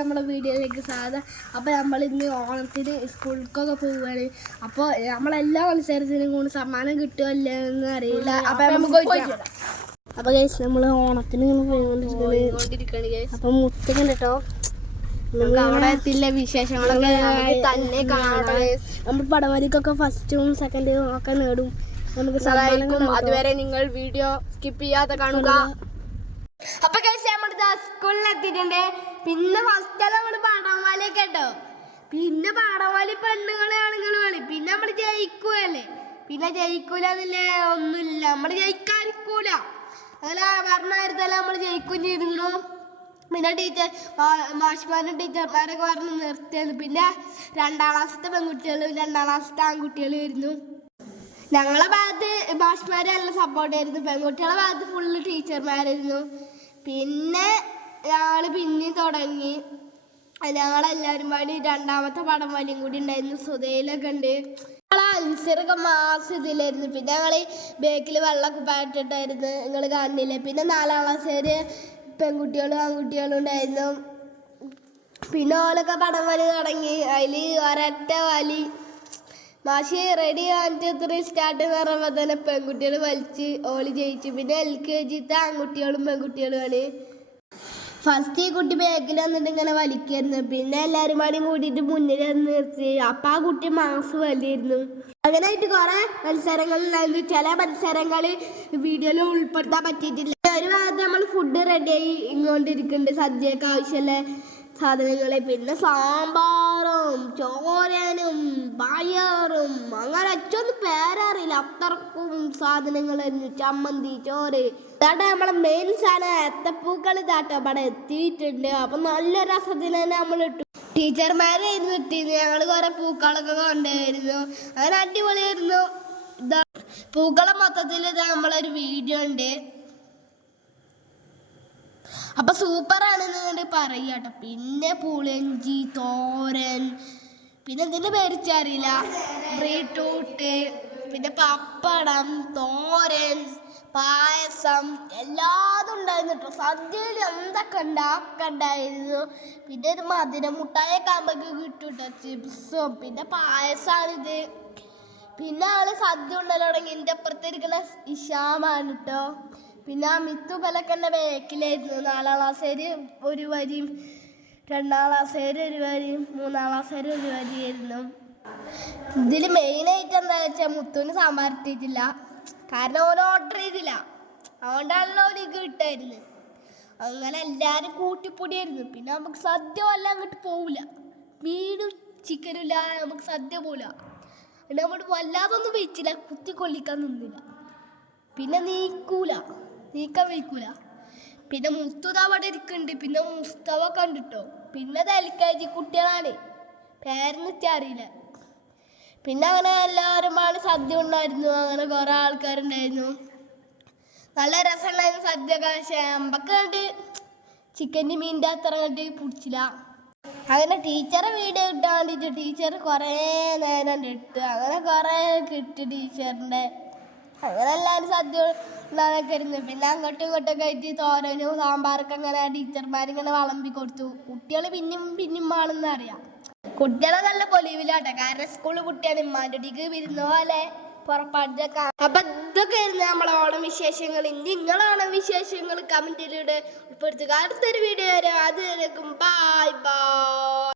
നമ്മളെ വീഡിയോയിലേക്ക് സാധാ അപ്പോൾ നമ്മൾ ഇന്ന് ഓണത്തിന് സ്കൂളിലേക്കൊക്കെ പോവുകയാണ് അപ്പോൾ നമ്മളെല്ലാ മത്സരത്തിനും കൂടി സമ്മാനം കിട്ടുമല്ലോ എന്ന് അറിയില്ല. അപ്പോൾ നമുക്ക് അപ്പോൾ ഗൈസ് നമ്മൾ ഓണത്തിന് അപ്പം മുത്തങ്ങ കേട്ടോ നമുക്ക് അവിടെ എത്തില്ല. വിശേഷങ്ങളൊക്കെ തന്നെ കാണാം നമ്മൾ പടവരിക്കൊക്കെ ഫസ്റ്റും സെക്കൻഡും ഒക്കെ നേടും. നമുക്ക് സഹായിക്കും അതുവരെ നിങ്ങൾ വീഡിയോ സ്കിപ്പ് ചെയ്യാതെ കാണുക. അപ്പൊ കഴിച്ച് നമ്മൾ സ്കൂളിൽ എത്തിയിട്ടുണ്ട്. പിന്നെ ഫസ്റ്റ് നമ്മൾ പാടാമാലി കേട്ടോ. പിന്നെ പാടാമാലി പെണ്ണുങ്ങളെ ആണുങ്ങൾ വേണം പിന്നെ നമ്മൾ ജയിക്കുവല്ലേ പിന്നെ ജയിക്കൂല എന്നില്ല ഒന്നുമില്ല നമ്മൾ ജയിക്കാനിക്കൂല അങ്ങനെ പറഞ്ഞായിരുന്നല്ലോ നമ്മൾ ജയിക്കുകയും ചെയ്തിരുന്നു. പിന്നെ ടീച്ചർ മാഷ്മാരും ടീച്ചർമാരൊക്കെ പറഞ്ഞ് നിർത്തിയത് പിന്നെ രണ്ടാം ക്ലാസ്സിലത്തെ പെൺകുട്ടികളും രണ്ടാം ക്ലാസ്സിലത്തെ ആൺകുട്ടികളും ആയിരുന്നു ഞങ്ങളെ ഭാഗത്ത് മാഷ്മാരെ നല്ല സപ്പോർട്ട് ആയിരുന്നു. പെൺകുട്ടികളെ ഭാഗത്ത് ഫുള്ള് ടീച്ചർമാരായിരുന്നു പിന്നെ ഞങ്ങൾ പിന്നെ തുടങ്ങി. ഞങ്ങളെല്ലാവരും പാടി രണ്ടാമത്തെ പടം വലിയും കൂടി ഉണ്ടായിരുന്നു. സുധയിലൊക്കെ ഉണ്ട്. അൻസറൊക്കെ മാസം ഇതിലായിരുന്നു. പിന്നെ ഞങ്ങൾ ബേക്കിൽ വെള്ളമൊക്കെ പാറ്റിട്ടായിരുന്നു നിങ്ങൾ കാണുന്നില്ല പിന്നെ നാലാം ക്ലാസ് വരെ പെൺകുട്ടികളും ആൺകുട്ടികളും ഉണ്ടായിരുന്നു. പിന്നെ ഓലൊക്കെ പടം വലി തുടങ്ങി. അതിൽ ഒരൊറ്റ വലി മാഷി റെഡി ആൻഡ് സ്റ്റാർട്ട് എന്ന് പറയുമ്പോൾ തന്നെ പെൺകുട്ടികൾ വലിച്ച് ഓളി ജയിച്ചു. പിന്നെ എൽ കെ ജിത്തെ ആൺകുട്ടികളും പെൺകുട്ടികളുമാണ്. ഫസ്റ്റ് ഈ കുട്ടി ബാക്കിൽ വന്നിട്ട് ഇങ്ങനെ വലിക്കായിരുന്നു. പിന്നെ എല്ലാവരും പാടിയും കൂട്ടിയിട്ട് മുന്നിൽ നിർത്തി. അപ്പം ആ കുട്ടി മാസ് വലിയായിരുന്നു. അങ്ങനെയായിട്ട് കുറെ മത്സരങ്ങൾ ഉണ്ടായിരുന്നു. ചില മത്സരങ്ങൾ വീഡിയോയിൽ ഉൾപ്പെടുത്താൻ പറ്റിയിട്ടില്ല. ഒരു ഭാഗത്ത് നമ്മൾ ഫുഡ് റെഡിയായി ഇങ്ങോട്ടിരിക്കുന്നുണ്ട് സദ്യയൊക്കെ ആവശ്യമുള്ള സാധനങ്ങൾ പിന്നെ സാമ്പാറും ചോരനും പയറും അങ്ങനെ അച്ചൊന്നും പേരറിയില്ല. അത്രക്കും സാധനങ്ങൾ ചമ്മന്തി ചോറ്. ഇതാട്ടെ നമ്മളെ മെയിൻ സാധനം. എത്തപ്പൂക്കൾ ഇതാട്ടോ അവിടെ എത്തിയിട്ടുണ്ട്. അപ്പൊ നല്ല രസത്തിൽ തന്നെ നമ്മൾ ഇട്ടു. ടീച്ചർമാരായിരുന്നു ഇട്ടിരുന്നു ഞങ്ങൾ കുറെ പൂക്കളൊക്കെ കൊണ്ടുവരുന്നു. അങ്ങനെ അടിപൊളിയായിരുന്നു. പൂക്കളെ മൊത്തത്തിൽ നമ്മളൊരു വീഡിയോ ഉണ്ട്. അപ്പൊ സൂപ്പർ ആണെന്ന് കണ്ട് പറയാട്ടോ. പിന്നെ പുളിയഞ്ചി തോരൻ പിന്നെ ഇതിന്റെ പേരിച്ചറിയില്ല ബ്രീട്ടൂട്ട് പിന്നെ പപ്പടം തോരൻ പായസം എല്ലാതും ഉണ്ടായിരുന്നു കേട്ടോ. സദ്യയിൽ എന്തൊക്കെ ഉണ്ടാക്ക ഉണ്ടായിരുന്നു പിന്നെ ഒരു മധുര മുട്ടായൊക്കെ ആകുമ്പോഴേക്ക് കിട്ടും കേട്ടോ ചിപ്സും പിന്നെ പായസമാണിത് പിന്നെ ആൾ സദ്യ ഉണ്ടല്ലോ തുടങ്ങി. എന്റെ അപ്പുറത്തിരിക്കുന്ന ഇഷാമാണ് കേട്ടോ പിന്നെ ആ മിത്തു പലക്കന്റെ ബാക്കിലായിരുന്നു. നാലാം ക്ലാസ്സേര് ഒരു വരിയും രണ്ടാം ക്ലാസ്സേര് ഒരു വരിയും മൂന്നാം ക്ലാസ്സേര് ഒരു വരിയായിരുന്നു. ഇതിൽ മെയിനായിട്ട് എന്താ വെച്ചാൽ മുത്തുവിന് സാമ്പാർ കാരണം ഓരോ ഓർഡർ ചെയ്തില്ല. അതുകൊണ്ടാണല്ലോ ഒരു കിട്ടായിരുന്നു. അങ്ങനെ എല്ലാവരും കൂട്ടിപ്പൊടിയായിരുന്നു. പിന്നെ നമുക്ക് സദ്യ വല്ല അങ്ങോട്ട് പോവില്ല മീനും ചിക്കനും ഇല്ലാതെ നമുക്ക് സദ്യ പോവില്ല നമ്മൾ വല്ലാതൊന്നും വെച്ചില്ല. കുത്തി കൊള്ളിക്കാൻ നിന്നില്ല. പിന്നെ നീക്കൂല. നീക്കാൻ വയ്ക്കൂല പിന്നെ മുസ്തുത അവിടെ ഇരിക്കുന്നുണ്ട് പിന്നെ മുസ്തവ കണ്ടിട്ടോ? പിന്നെ തലക്കാജി കുട്ടികളാണ്. പേരെന്നിട്ട് അറിയില്ല. പിന്നെ അങ്ങനെ എല്ലാവരും ആണ് സദ്യ ഉണ്ടായിരുന്നു. അങ്ങനെ കുറേ ആൾക്കാരുണ്ടായിരുന്നു. നല്ല രസമുണ്ടായിരുന്നു സദ്യ പക്ഷേ അമ്പക്ക് കണ്ട് ചിക്കന്റെ മീനിന്റെ അത്ര കണ്ട് പിടിച്ചില്ല. അങ്ങനെ ടീച്ചറെ വീഡിയോ കിട്ടാൻ വേണ്ടിയിട്ട് ടീച്ചർ കുറേ നേരം ഇട്ട്. അങ്ങനെ കുറേ കിട്ടി ടീച്ചറിന്റെ. അങ്ങനെ എല്ലാവരും സദ്യ ഉള്ളതൊക്കെ ഇരുന്നു പിന്നെ അങ്ങോട്ടും ഇങ്ങോട്ടൊക്കെ ആയിട്ട് തോരനും സാമ്പാറൊക്കെ അങ്ങനെ ടീച്ചർമാരിങ്ങനെ വിളമ്പി കൊടുത്തു. കുട്ടികൾ പിന്നെയും പിന്നെയും ആണെന്ന് അറിയാം. കുട്ടികളെ നല്ല പൊലിവിലാട്ടെ. കാരണം സ്കൂളിൽ കുട്ടിയാണ് ഇമ്മാന്റെ വിരുന്ന പോലെ പുറപ്പാടിലൊക്കെ. അപ്പൊ ഇതൊക്കെ ആയിരുന്നു നമ്മളെ ഓണം വിശേഷങ്ങൾ. ഇനി നിങ്ങളാണ് വിശേഷങ്ങൾ കമന്റിലൂടെ ഉൾപ്പെടുത്തുക. അടുത്തൊരു വീഡിയോ വരെ. അതുവരെക്കും. Bye bye